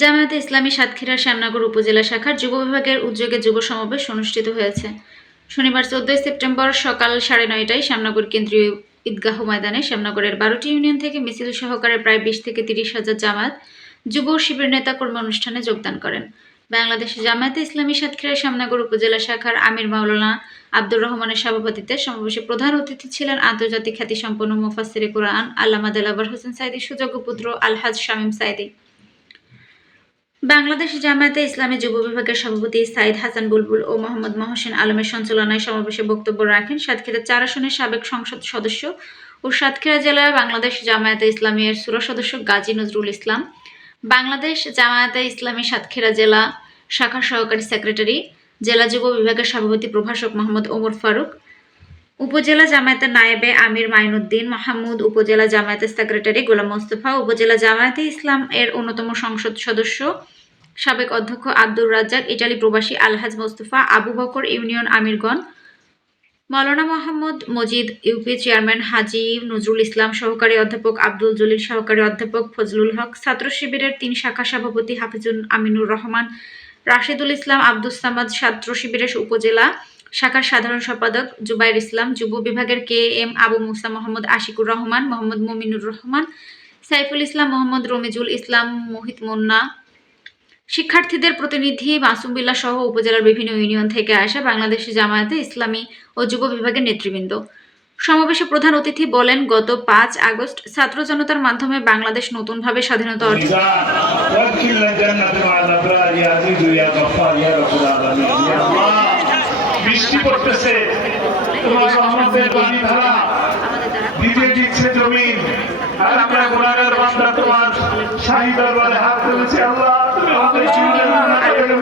জামায়াতে ইসলামী সাতক্ষীরা শ্যামনগর উপজেলা শাখার যুব বিভাগের উদ্যোগে যুব সমাবেশ অনুষ্ঠিত হয়েছে। শনিবার চোদ্দই সেপ্টেম্বর সকাল সাড়ে নয়টায় শ্যামনগর কেন্দ্রীয় ঈদগাহ ময়দানে শ্যামনগরের বারোটি ইউনিয়ন থেকে মিছিল সহকারে প্রায় বিশ থেকে তিরিশ হাজার জামায়াত যুব শিবির নেতা কর্মী অনুষ্ঠানে যোগদান করেন। বাংলাদেশ জামায়াতে ইসলামী সাতক্ষীরা শ্যামনগর উপজেলা শাখার আমির মাওলানা আব্দুর রহমানের সভাপতিত্বে সমাবেশে প্রধান অতিথি ছিলেন আন্তর্জাতিক খ্যাতিসম্পন্ন মুফাসসিরে কোরআন, আল্লামা দেলাবর হোসেন সাইদি সুযোগ্য পুত্র আলহাজ শামীম সাইদি বাংলাদেশ জামায়াতে ইসলামী যুব বিভাগের সভাপতি সাইদ হাসান বুলবুল ও মোহাম্মদ মহসিন আলমের সঞ্চালনায় সমাবেশে বক্তব্য রাখেন সাতক্ষীরা চার আসনের সাবেক সংসদ সদস্য ও সাতক্ষীরা জেলার বাংলাদেশ জামায়াতে ইসলামী এর সুরা সদস্য গাজী নজরুল ইসলাম, বাংলাদেশ জামায়াতে ইসলামী সাতক্ষীরা জেলা শাখার সহকারী সেক্রেটারি, জেলা যুব বিভাগের সভাপতি প্রভাষক মোহাম্মদ ওমর ফারুক, উপজেলা জামায়াতের নায়েবে আমির মাইনুদ্দিন মাহমুদ, উপজেলা জামায়াতের সেক্রেটারি গোলাম মোস্তফা, উপজেলা জামায়াতে ইসলাম এর অন্যতম সংসদ সদস্য সাবেক অধ্যক্ষ আব্দুর রাজ্জাক, ইটালি প্রবাসী আলহাজ মোস্তফা, আবু বকর ইউনিয়ন আমিরগণ মৌলানা মোহাম্মদ মজিদ ইউপি চেয়ারম্যান হাজি নজরুল ইসলাম, সহকারী অধ্যাপক আব্দুল জলিল, সহকারী অধ্যাপক ফজলুল হক, ছাত্র শিবিরের তিন শাখা সভাপতি হাফিজুল আমিনুর রহমান, রাশেদুল ইসলাম আব্দুস সামাদ, ছাত্র শিবিরের উপজেলা শাখার সাধারণ সম্পাদক জুবাইর ইসলাম, যুব বিভাগের কে এম আবু মুসা মোহাম্মদ আশিকুর রহমান, মোহাম্মদ মমিনুর রহমান, সাইফুল ইসলাম মোহাম্মদ রমিজুল ইসলাম, মোহিত মুন্না শিক্ষার্থীদের প্রতিনিধি মাসুম বিল্লা সহ উপজেলার বিভিন্ন ইউনিয়ন থেকে আসা বাংলাদেশি জামায়াতে ইসলামী ও যুব বিভাগের নেতৃবৃন্দ। সমাবেশে প্রধান অতিথি বলেন, গত পাঁচ আগস্ট ছাত্র জনতার মাধ্যমে বাংলাদেশ নতুনভাবে স্বাধীনতা অর্জন আমরা গুণাগার তোমার শাহী দরবারে হাত তুলেছি, আল্লাহ।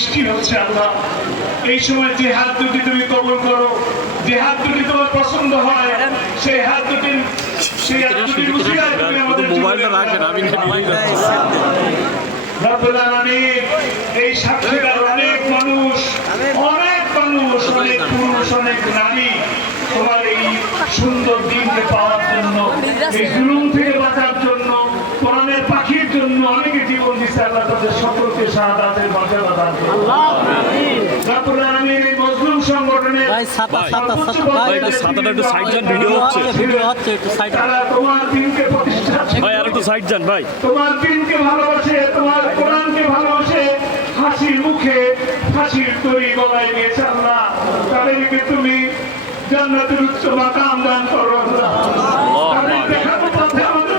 বৃষ্টি হচ্ছে আল্লাহ। এই সময় যে হাত দুটি তুমি কবল করো যে হাত দুটি তোমার পছন্দ হয় সেই হাত দুটি সেই হাত দুটির উসিলায় তুমি আমাদের মোবাইলটা রাখেন আমি রব্বুল আলামিন এই সাক্ষীকার অনেক মানুষ অনেক মানুষ অনেক পুরুষ অনেক নারী তোমার এই সুন্দর দিনকে পাওয়ার জন্য এই জুলুম থেকে বাঁচার জন্য কোরআনের পাখির জন্য অনেকে জীবন দিচ্ছে আল্লাহ তাদের সকলকে শাহাদাতের মর্যাদা দান করুন রব্বুল আলামিন এই মজলুম সংগঠনের ভাই ছাতা সর্বোচ্চ ছাতা ভাই একটু ছাতাটা একটু সাইড যান ভিডিও হচ্ছে ভিডিও হচ্ছে একটু সাইড তোমার দিনকে প্রতিষ্ঠা ভাই আর একটু সাইড যান ভাই তোমার দিনকে ভালোবাসে তোমার কোরআনকে ভালোবাসে হাসির মুখে হাসির তৈরি গলায় নিয়েছে আল্লাহ তাদেরকে তুমি জান্নাতের উচ্চ মাকাম দান করো আল্লাহ তাদের দেখানো পথে আমাদের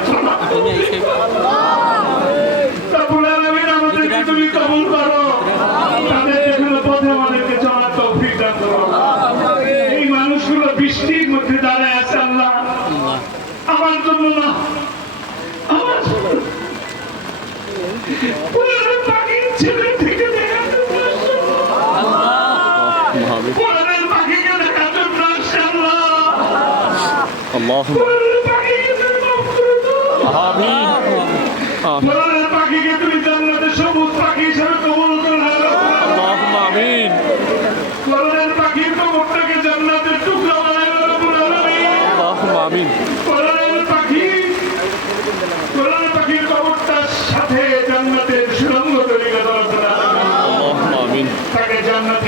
থেকে দেখা পুরানের পাখিকে তুমি জান্নাতের সবুজ পাখি হিসেবে কবুল করে আল্লাহুম্মা আমিন পুরানের পাখির কবরটাকে জান্নাতের টুকরা বানায় রব্বুল আলামিন আল্লাহুম্মা আমিন আমিন তাকে জান্নাতি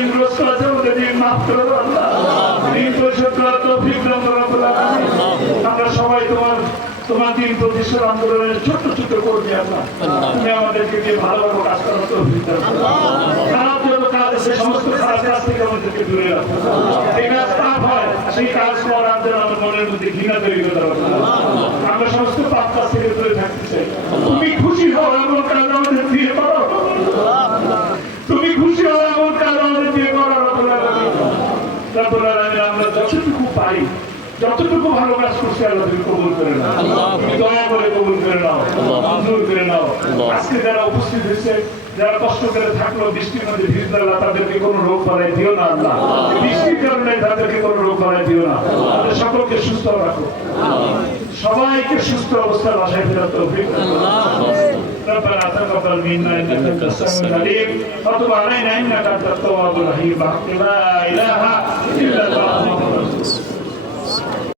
ঋণগ্রস্ত আছে ওদের ঋণ মাফ করে আল্লাহ। ঋণ পরিশোধ করার তৌফিক আমরা সবাই তোমার তোমার দিন প্রতিষ্ঠার আন্দোলনের ছোট্ট করবে আল্লাহ। তুমি আমাদেরকে দিয়ে ভালো ভালো কাজ করার তৌফিক খারাপ যত কাজ আছে সমস্ত খারাপ কাজ থেকে আমাদেরকে দূরে রাখো। এই কাজ পাপ হয় সেই কাজ করার জন্য মনের মধ্যে ঘৃণা তৈরি করে দেওয়া আমরা সমস্ত পাপ কাজ থেকে দূরে থাকতে চাই। তুমি খুশি হও এমন কাজ আমাদের দিয়ে করো তুমি খুশি হও এমন কাজ আমাদের দিয়ে করো রব্বুল আলামিন। রব্বুল আলামিন, আমরা যতটুকু পারি যতটুকু ভালো কাজ করছি আল্লাহ তুমি কবুল করে নাও তুমি দয়া করে কবুল করে নাও মঞ্জুর করে নাও আজকে যারা উপস্থিত হয়েছে যারা কষ্ট করে থাকলো বৃষ্টির মধ্যে ভিজলো আল্লাহ তাদেরকে কোনো রোগ বাড়াই দিও না আল্লাহ বৃষ্টির কারণে তাদেরকে কোনো রোগ বাড়াই দিও না তাদের সকলকে সুস্থ রাখো সবাইকে সুস্থ অবস্থায় বাসায় ফেরার তৌফিক দাও। ربنا تقبل منا انك انت السميع العليم وتب علينا انك انت التواب الرحيم لا اله الا الله محمد رسول الله